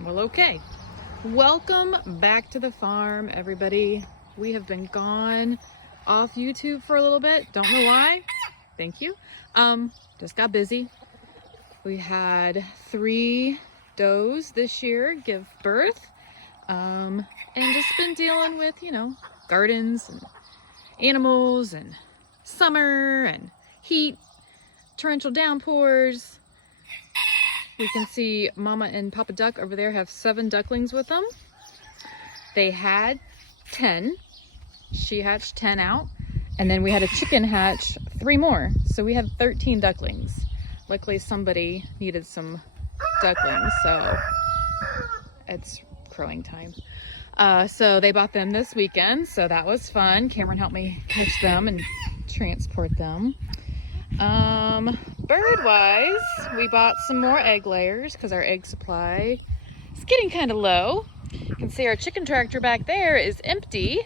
Well, okay. Welcome back to the farm, everybody. We have been gone off YouTube for a little bit. Don't know why. Thank you. Just got busy. We had 3 does this year give birth. And just been dealing with, gardens and animals and summer and heat, torrential downpours. We can see Mama and Papa Duck over there have 7 ducklings with them. They had 10. She hatched 10 out. And then we had a chicken hatch 3 more. So we had 13 ducklings. Luckily somebody needed some ducklings, so it's crowing time. So they bought them this weekend, so that was fun. Cameron helped me catch them and transport them. Bird-wise, we bought some more egg layers because our egg supply is getting kind of low. You can see our chicken tractor back there is empty.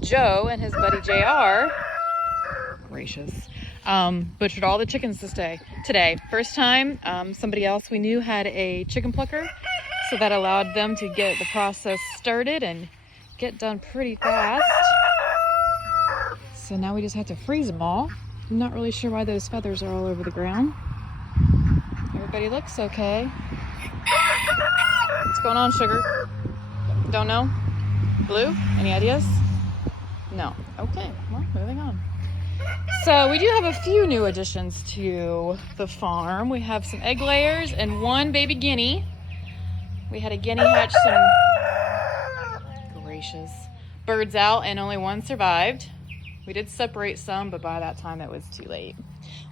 Joe and his buddy JR, gracious, butchered all the chickens today. First time, somebody else we knew had a chicken plucker, so that allowed them to get the process started and get done pretty fast. So now we just have to freeze them all. I'm not really sure why those feathers are all over the ground. Everybody looks okay. What's going on, Sugar? Don't know? Blue? Any ideas? No. Okay, well, moving on. So we do have a few new additions to the farm. We have some egg layers and 1 baby guinea. We had a guinea hatch some gracious birds out and only 1 survived. We did separate some, but by that time it was too late.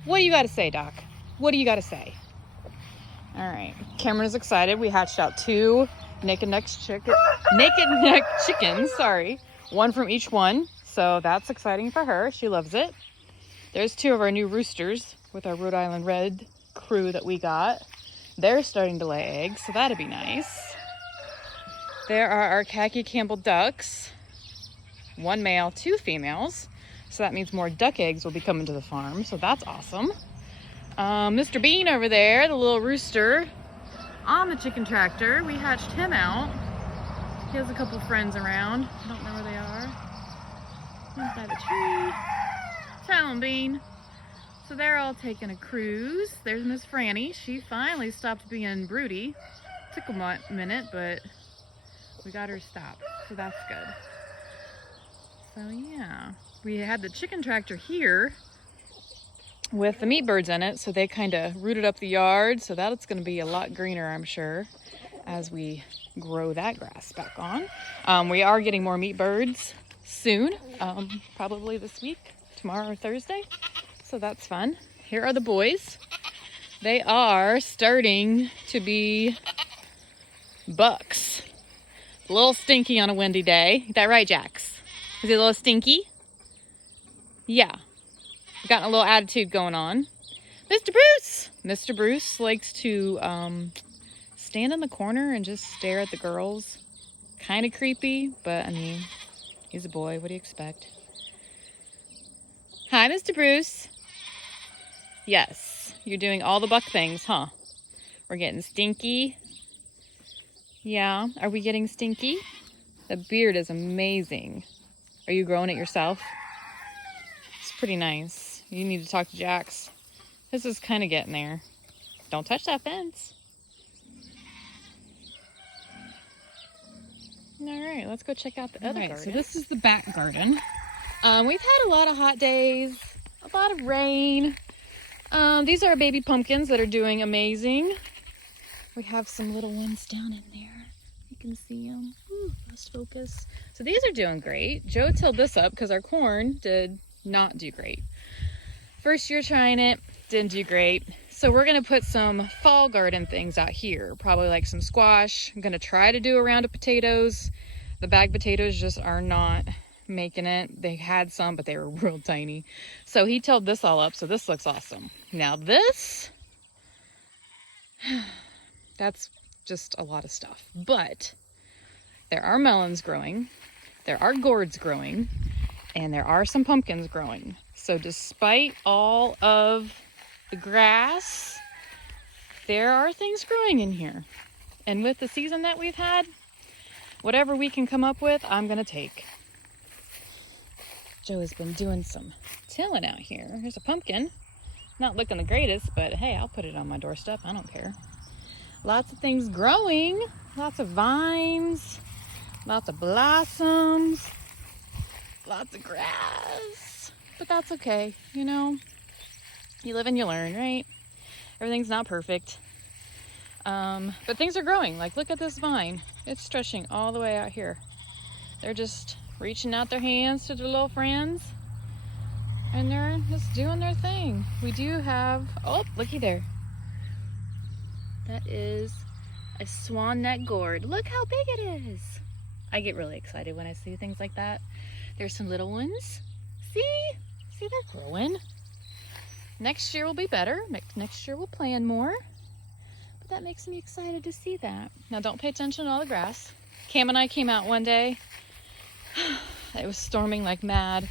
What do you got to say, Doc? What do you got to say? All right, Cameron is excited. We hatched out 2 naked neck chickens, sorry. 1 from each one, so that's exciting for her. She loves it. There's 2 of our new roosters with our Rhode Island Red crew that we got. They're starting to lay eggs, so that'll be nice. There are our khaki Campbell ducks. 1 male, 2 females. So that means more duck eggs will be coming to the farm, so that's awesome. Mr. Bean over there, the little rooster on the chicken tractor, we hatched him out. He has a couple friends around. I don't know where they are. Inside the tree. Tell him, Bean. So they're all taking a cruise. There's Miss Franny. She finally stopped being broody. Took a minute, but we got her stopped, so that's good. So yeah, we had the chicken tractor here with the meat birds in it, so they kind of rooted up the yard, so that's going to be a lot greener, I'm sure, as we grow that grass back on. We are getting more meat birds soon, probably this week, tomorrow or Thursday, so that's fun. Here are the boys. They are starting to be bucks. A little stinky on a windy day. Is that right, Jax? Is he a little stinky? Yeah. Got a little attitude going on. Mr. Bruce! Mr. Bruce likes to stand in the corner and just stare at the girls. Kind of creepy, but I mean, he's a boy. What do you expect? Hi, Mr. Bruce. Yes, you're doing all the buck things, huh? We're getting stinky. Yeah, are we getting stinky? The beard is amazing. Are you growing it yourself? It's pretty nice. You need to talk to Jax. This is kind of getting there. Don't touch that fence. All right, let's go check out the other garden. So this is the back garden. We've had a lot of hot days, a lot of rain. These are baby pumpkins that are doing amazing. We have some little ones down in there. You can see them. Ooh, fast focus. So these are doing great. Joe tilled this up because our corn did not do great. First year trying it, didn't do great. So we're gonna put some fall garden things out here. Probably like some squash. I'm gonna try to do a round of potatoes. The bag potatoes just are not making it. They had some, but they were real tiny. So he tilled this all up, so this looks awesome. Now this, that's just a lot of stuff. But there are melons growing, there are gourds growing, and there are some pumpkins growing. So despite all of the grass, there are things growing in here. And with the season that we've had, whatever we can come up with, I'm gonna take. Joe has been doing some tilling out here. Here's a pumpkin. Not looking the greatest, but hey, I'll put it on my doorstep. I don't care. Lots of things growing. Lots of vines. Lots of blossoms. Lots of grass. But that's okay, you know? You live and you learn, right? Everything's not perfect. But things are growing. Like, look at this vine. It's stretching all the way out here. They're just reaching out their hands to their little friends. And they're just doing their thing. We do have, oh, looky there. That is a swan neck gourd. Look how big it is. I get really excited when I see things like that. There's some little ones. See, they're growing. Next year will be better. Next year we'll plan more. But that makes me excited to see that. Now don't pay attention to all the grass. Cam and I came out one day. It was storming like mad.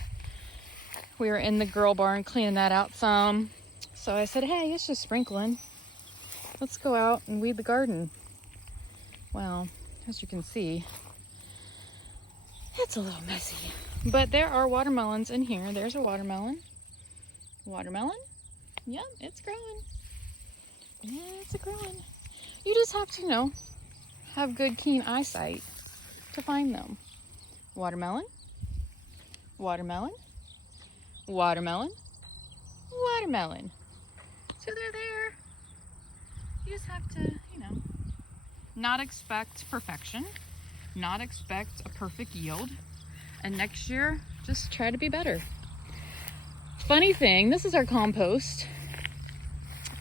We were in the girl barn cleaning that out some. So I said, hey, it's just sprinkling. Let's go out and weed the garden. Well, as you can see, it's a little messy. But there are watermelons in here. There's a watermelon. Watermelon? Yep, it's growing. Yeah, it's growing. You just have to, you know, have good, keen eyesight to find them. Watermelon. Watermelon. Watermelon. Watermelon. So they're there. You just have to, you know, not expect perfection, not expect a perfect yield, and next year, just try to be better. Funny thing, this is our compost,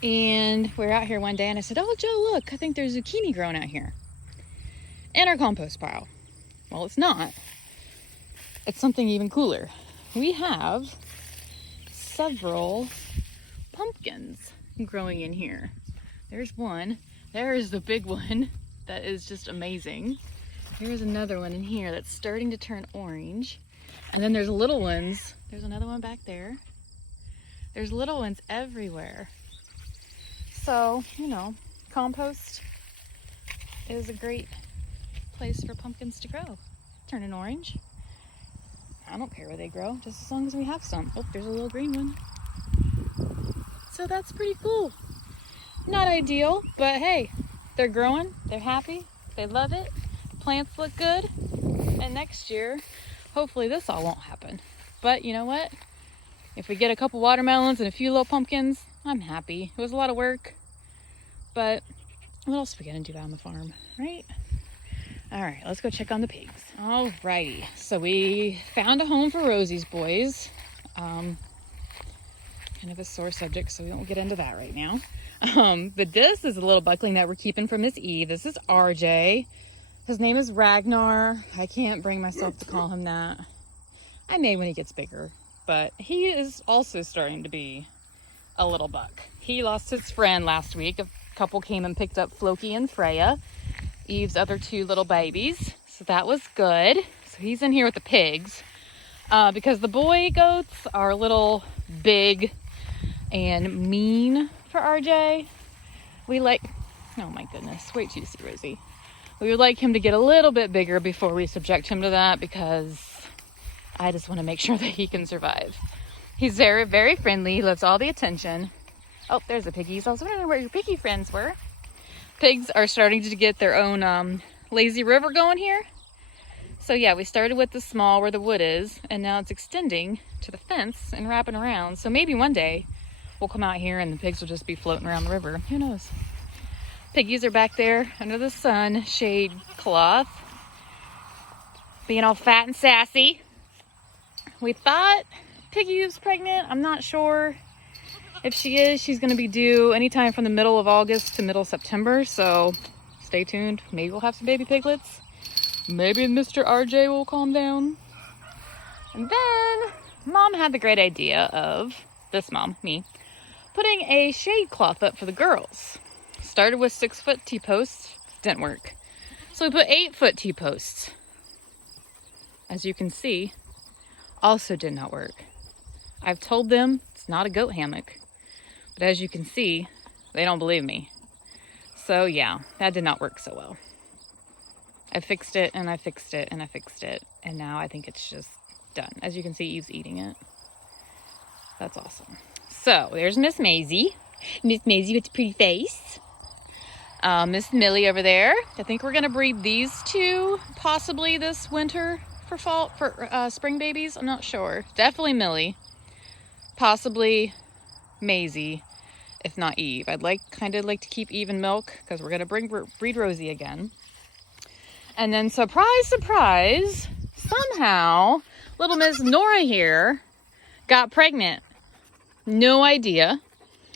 and we're out here one day, and I said, oh, Joe, look, I think there's zucchini growing out here in our compost pile. Well, it's not. It's something even cooler. We have several pumpkins growing in here. There's one. There is the big one that is just amazing. There's another one in here that's starting to turn orange. And then there's little ones. There's another one back there. There's little ones everywhere. So, you know, compost is a great place for pumpkins to grow. Turning orange. I don't care where they grow, just as long as we have some. Oh, there's a little green one. So that's pretty cool. Not ideal, but hey, they're growing, they're happy, they love it, plants look good, and next year, hopefully this all won't happen. But you know what? If we get a couple watermelons and a few little pumpkins, I'm happy. It was a lot of work, but what else are we gonna do out on the farm, right? All right, let's go check on the pigs. All righty, so we found a home for Rosie's boys. Kind of a sore subject, so we won't get into that right now. But this is a little buckling that we're keeping from Miss Eve. This is RJ. His name is Ragnar. I can't bring myself to call him that. I may when he gets bigger, but he is also starting to be a little buck. He lost his friend last week. A couple came and picked up Floki and Freya, Eve's other two little babies. So that was good. So he's in here with the pigs because the boy goats are a little big and mean for RJ. We like, oh my goodness, wait till you see Rosie. We would like him to get a little bit bigger before we subject him to that because I just want to make sure that he can survive. He's very, very friendly. He loves all the attention. Oh, there's the piggies. I was wondering where your piggy friends were. Pigs are starting to get their own lazy river going here. So yeah, we started with the small where the wood is, and now it's extending to the fence and wrapping around. So maybe one day we'll come out here and the pigs will just be floating around the river. Who knows? Piggies are back there under the sun shade cloth, being all fat and sassy. We thought Piggy was pregnant. I'm not sure if she is. She's going to be due anytime from the middle of August to middle of September. So stay tuned. Maybe we'll have some baby piglets. Maybe Mr. RJ will calm down. And then Mom had the great idea of, this mom, me, putting a shade cloth up for the girls. Started with 6-foot T-posts, didn't work. So we put 8-foot T-posts. As you can see, also did not work. I've told them it's not a goat hammock, but as you can see, they don't believe me. So yeah, that did not work so well. I fixed it and I fixed it and I fixed it. And now I think it's just done. As you can see, Eve's eating it. That's awesome. So there's Miss Maisie. Miss Maisie with a pretty face. Miss Millie over there. I think we're gonna breed these two possibly this winter for spring babies. I'm not sure. Definitely Millie. Possibly Maisie, if not Eve. I'd kind of like to keep Eve in milk because we're gonna breed Rosie again. And then surprise, surprise, somehow little Miss Nora here got pregnant. No idea.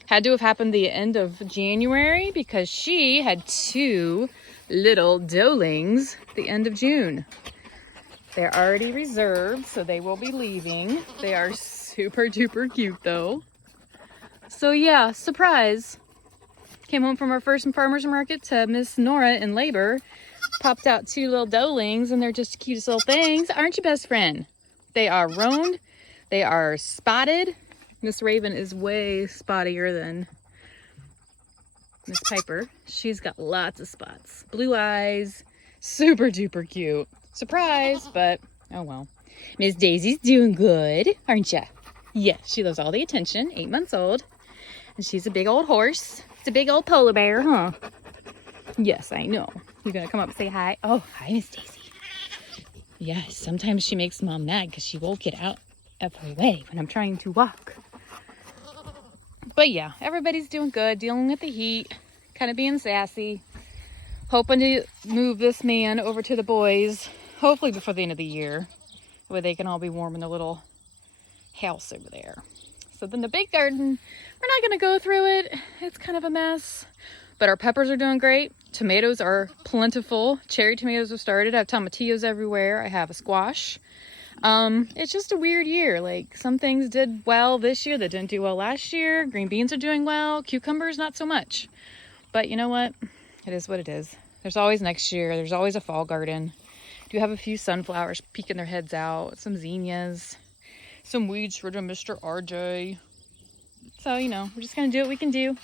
Had to have happened the end of January because she had 2 little doelings the end of June. They're already reserved, so they will be leaving. They are super duper cute though. So yeah, surprise. Came home from our first farmer's market to Miss Nora in labor. Popped out 2 little doelings, and they're just the cutest little things. Aren't you, best friend? They are roan. They are spotted. Miss Raven is way spottier than Miss Piper. She's got lots of spots. Blue eyes. Super duper cute. Surprise, but oh well. Miss Daisy's doing good, aren't ya? Yes, she loves all the attention. 8 months old. And she's a big old horse. It's a big old polar bear, huh? Yes, I know. You're gonna come up and say hi? Oh, hi, Miss Daisy. Yes, sometimes she makes Mom mad because she won't get out of her way when I'm trying to walk. But yeah, everybody's doing good, dealing with the heat, kind of being sassy. Hoping to move this man over to the boys, hopefully before the end of the year, where they can all be warm in the little house over there. So then the big garden, we're not gonna go through it. It's kind of a mess. But our peppers are doing great. Tomatoes are plentiful. Cherry tomatoes have started. I have tomatillos everywhere. I have a squash. It's just a weird year. Like, some things did well this year that didn't do well last year. Green beans are doing well. Cucumbers, not so much. But you know what? It is what it is. There's always next year. There's always a fall garden. I do have a few sunflowers peeking their heads out. Some zinnias. Some weeds for Mr. RJ. So, you know, we're just going to do what we can do.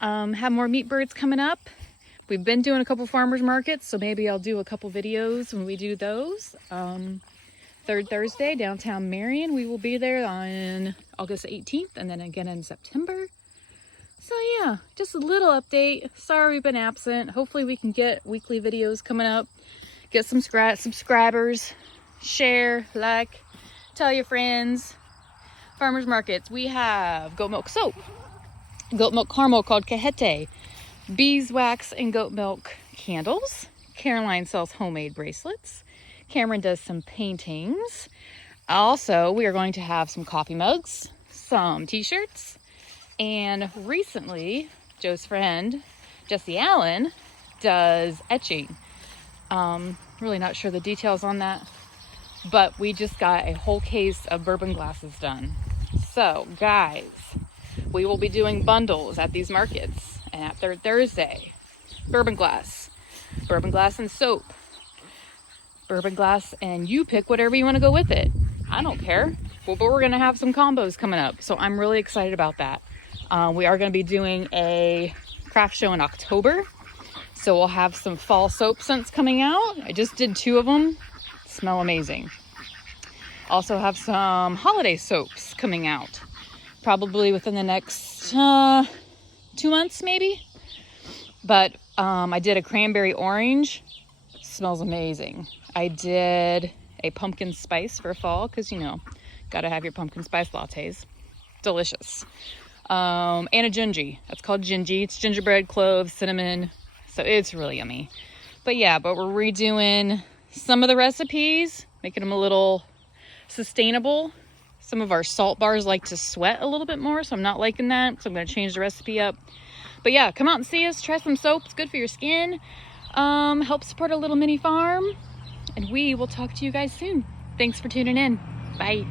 Have more meat birds coming up. We've been doing a couple farmers markets, so maybe I'll do a couple videos when we do those. Third Thursday, downtown Marion. We will be there on August 18th and then again in September. So yeah, just a little update. Sorry we've been absent. Hopefully we can get weekly videos coming up. Get some subscribers. Share, like, tell your friends. Farmers markets. We have goat milk soap. Goat milk caramel called Cajete, beeswax and goat milk candles. Caroline sells homemade bracelets. Cameron does some paintings. Also, we are going to have some coffee mugs, some t-shirts, and recently, Joe's friend, Jessie Allen, does etching. Really not sure the details on that, but we just got a whole case of bourbon glasses done. So, guys, we will be doing bundles at these markets and at Third Thursday. Bourbon glass and soap. Bourbon glass, and you pick whatever you want to go with it. I don't care. Well, but we're going to have some combos coming up, so I'm really excited about that. We are going to be doing a craft show in October, so we'll have some fall soap scents coming out. I just did 2 of them. Smell amazing. Also have some holiday soaps coming out. Probably within the next 2 months, maybe. But I did a cranberry orange. Smells amazing. I did a pumpkin spice for fall because, you know, gotta have your pumpkin spice lattes. Delicious. And a gingy. That's called gingy. It's gingerbread, cloves, cinnamon. So it's really yummy. But yeah, we're redoing some of the recipes, making them a little sustainable. Some of our salt bars like to sweat a little bit more, so I'm not liking that. So I'm going to change the recipe up. But yeah, come out and see us. Try some soap. It's good for your skin. Help support a little mini farm. And we will talk to you guys soon. Thanks for tuning in. Bye.